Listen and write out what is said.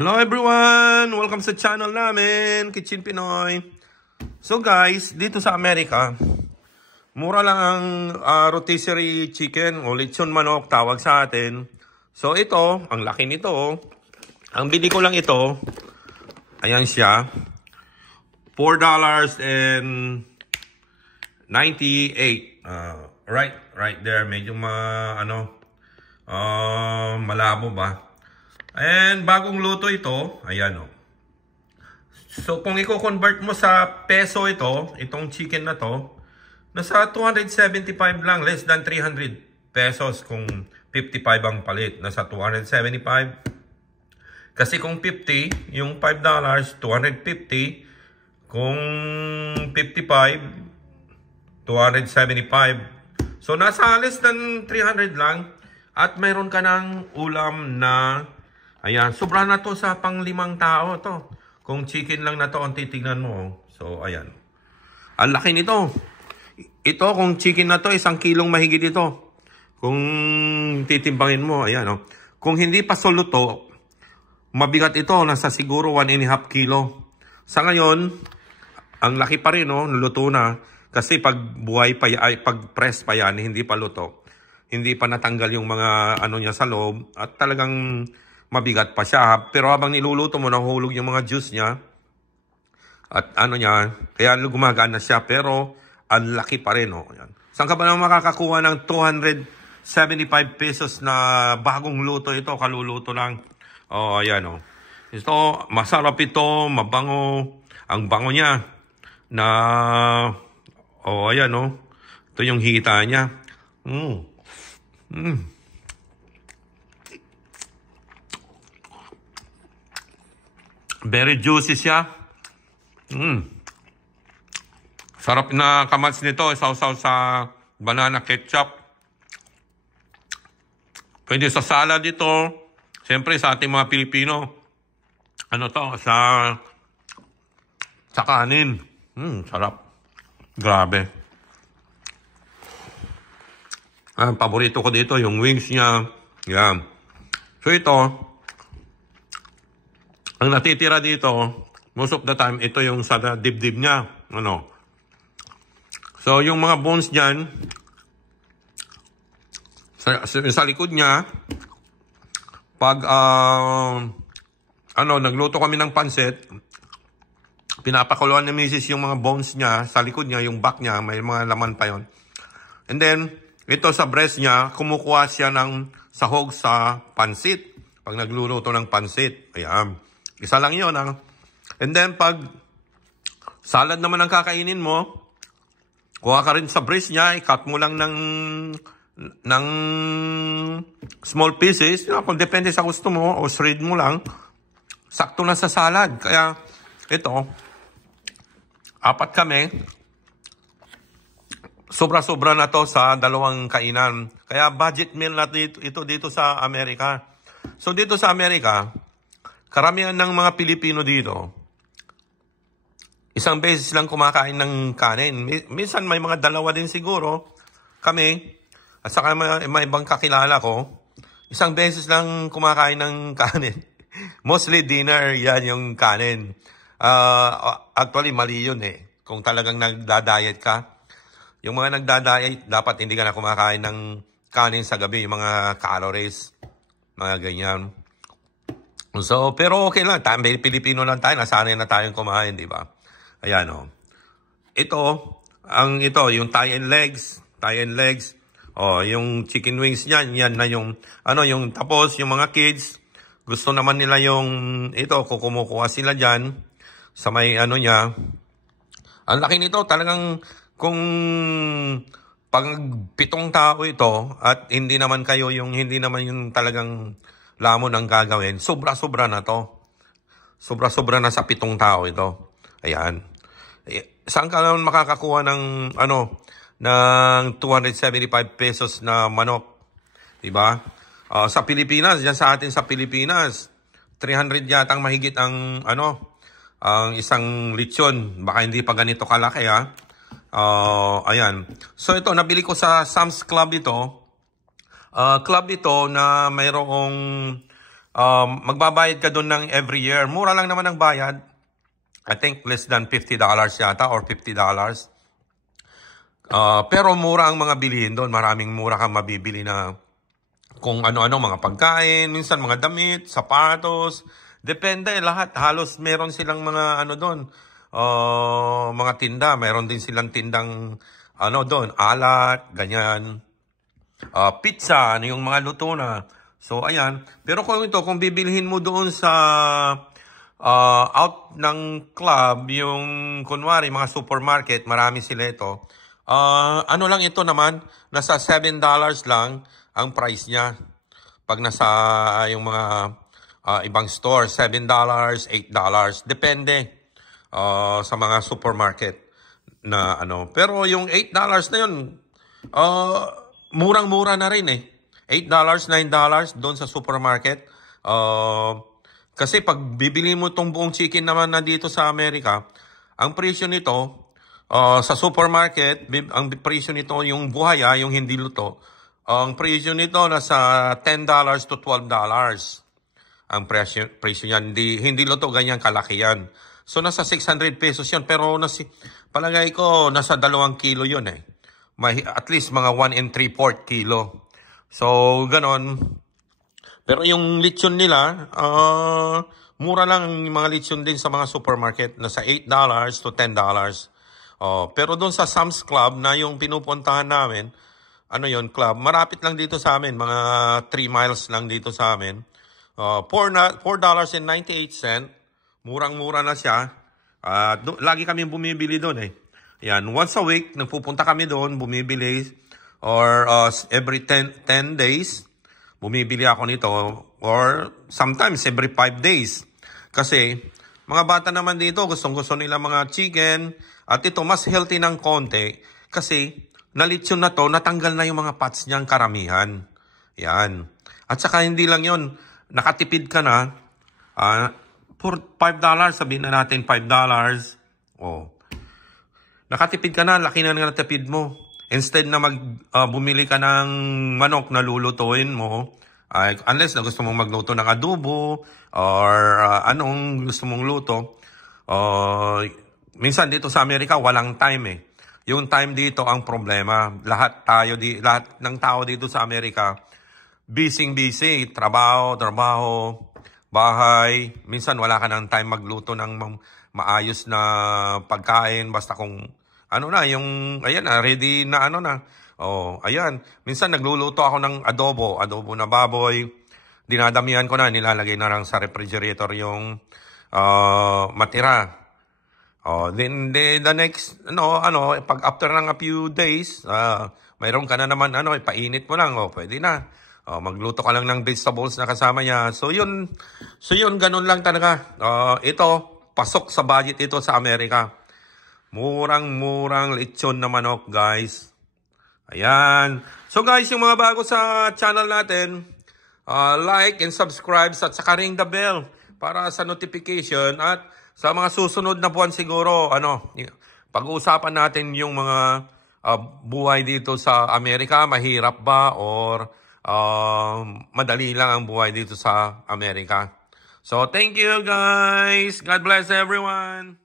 Hello everyone! Welcome sa channel namin, Kitchen Pinoy. So guys, dito sa Amerika, mura lang ang rotisserie chicken o lechon manok tawag sa atin. So ito, ang laki nito. Ang bili ko lang ito, ayan siya, $4.98. Right there, medyo malabo ba? And bagong luto ito, ayan o. So kung i-convert mo sa peso itong chicken na to, nasa 275 lang, less than 300 pesos kung 55 ang palit. Nasa 275. Kasi kung 50, yung $5, 250. Kung 55, 275. So nasa less than 300 lang. At mayroon ka ng ulam na, ayan, sobra na to sa pang-5 tao to. Kung chicken lang na to ang titignan mo. So, ayan. Ang laki nito. Ito, kung chicken na to, 1 kilong mahigit ito. Kung titimbangin mo, ayan o. Kung hindi pa soluto, mabigat ito. Nasa siguro 1.5 kilo. Sa ngayon, ang laki pa rin, no? Luto na. Kasi pag buhay pa, pag press pa yan, hindi pa luto. Hindi pa natanggal yung mga niya sa loob. At talagang mabigat pa siya. Pero habang niluluto mo, nahulog yung mga juice niya. At niya, kaya gumagana siya. Pero ang laki pa rin. Oh. Ayan. Saan ka ba naman makakakuha ng 275 pesos na bagong luto ito? Kaluluto lang. Oh, ayan o. Ito, masarap ito. Mabango. Ang bango niya. Ayan o. Ito yung hita niya. Very juicy siya. Sarap na kamats nito. Sausaw sa banana ketchup. Pwede sa salad ito. Siyempre sa ating mga Pilipino. Sa kanin. Sarap. Grabe. Paborito ko dito yung wings niya. Yan. So ito, ang natitira dito, most of the time, ito yung sa dibdib niya. So, yung mga bones niyan, sa likod niya, pag, nagluto kami ng pansit, pinapakuluan ni Mrs. yung mga bones niya, sa likod niya, yung back niya, may mga laman pa yon. And then, ito sa breast niya, kumukuha siya ng sahog sa pansit. Pag nagluluto ng pansit, ayan. Isa lang yun, ha? And then, pag salad naman ang kakainin mo, kuha ka rin sa breast niya, i-cut mo lang ng small pieces. Kung depende sa gusto mo, o shred mo lang, sakto na sa salad. Kaya, ito, 4 kami, sobra-sobra na to sa 2 kainan. Kaya budget meal na ito dito sa Amerika. So, dito sa Amerika, karamihan ng mga Pilipino dito, isang beses lang kumakain ng kanin. Minsan may mga 2 din siguro. Kami, at saka may ibang kakilala ko, isang beses lang kumakain ng kanin. Mostly dinner, yan yung kanin. Actually, mali yun eh. Kung talagang nagda-diet ka. Yung mga nagda-diet, dapat hindi ka na kumakain ng kanin sa gabi. Yung mga calories, mga ganyan. So, pero okay lang. Pilipino lang tayo. Nasanay na tayong kumain, di ba? Ayan, o. Ito, yung thigh and legs. Thigh and legs. O, yung chicken wings niyan. Yan na yung, tapos, yung mga kids, gusto naman nila yung, kumukuha sila dyan. Sa may, niya. Ang laki nito, talagang, kung pag 7 tao ito, at hindi naman yung talagang lamon ang gagawin, sobra-sobra na to. Sobra-sobra na sa 7 tao ito. Ayan. Saan ka naman makakakuha ng 275 pesos na manok? Diba? Sa Pilipinas, dyan sa atin sa Pilipinas, 300 yatang mahigit ang isang lechon. Baka hindi pa ganito kalaki, ha? Ayan. So ito, nabili ko sa Sam's Club ito. Club ito na mayroong magbabayad ka doon ng every year. Mura lang naman ang bayad. I think less than $50 yata or $50. Pero mura ang mga bilihin doon. Maraming mura kang mabibili na kung ano-ano, mga pagkain, minsan mga damit, sapatos. Depende, lahat. Halos meron silang mga ano doon, mga tinda. Meron din silang tindang ano doon, alat, ganyan. Pizza, ano yung mga luto na. So, ayan. Pero kung bibilhin mo doon sa out ng club, yung kunwari, mga supermarket, marami sila ito. Ano lang ito naman, nasa $7 lang ang price niya. Pag nasa yung mga ibang store, $7, $8. Depende sa mga supermarket na ano. Pero yung $8 na yun, murang-mura na rin eh. $8, $9 doon sa supermarket. Kasi pag bibili mo itong buong chicken naman na dito sa Amerika, ang presyo nito, sa supermarket, ang presyo nito yung buhay, yung hindi luto, ang presyo nito nasa $10 to $12. Ang presyo niyan. Hindi luto, ganyan kalaki yan. So, nasa 600 pesos yan. Pero palagay ko, nasa 2 kilo yun eh. At least mga 1 3/4 kilo. So, ganon. Pero yung lechon nila, mura lang yung mga lechon din sa mga supermarket. Nasa $8 to $10. Pero doon sa Sam's Club na yung pinupuntahan namin, ano yon club, marapit lang dito sa amin. Mga 3 miles lang dito sa amin. $4.98. Murang-mura na siya. Lagi kami bumibili doon eh. Yan, once a week, nagpupunta kami doon, bumibili. Or every 10 days, bumibili ako nito. Or sometimes every 5 days. Kasi, mga bata naman dito, gustong-gusto nila mga chicken. At ito, mas healthy ng konti. Kasi, nalitsyon na to, natanggal na yung mga fats niyang karamihan. Yan. At saka hindi lang yon, nakatipid ka na. For $5, sabihin na natin $5. Nakatipid ka na, laki na natipid mo. Instead na bumili ka ng manok na lulutuin mo, unless na gusto mong magluto ng adobo, or anong gusto mong luto, minsan dito sa Amerika, walang time eh. Yung time dito ang problema. Lahat ng tao dito sa Amerika, busy, trabaho, bahay. Minsan wala ka ng time magluto ng maayos na pagkain. Basta kung ano na, ayan na, ready na ano na. Ayan. Minsan nagluluto ako ng adobo na baboy. Dinadamihan ko na, nilalagay na lang sa refrigerator yung matira. Then the next, pag after ng a few days, mayroon ka na naman, ipainit mo lang, pwede na. Magluto ka lang ng vegetables na kasama niya. So yun, ganun lang talaga. Ito, pasok sa budget ito sa Amerika. Murang lechon na manok, guys. Ayan. So guys, yung mga bago sa channel natin, like and subscribe at saka ring the bell para sa notification. At sa mga susunod na buwan siguro, pag-uusapan natin yung mga buhay dito sa Amerika. Mahirap ba or madali lang ang buhay dito sa Amerika. So thank you guys. God bless everyone.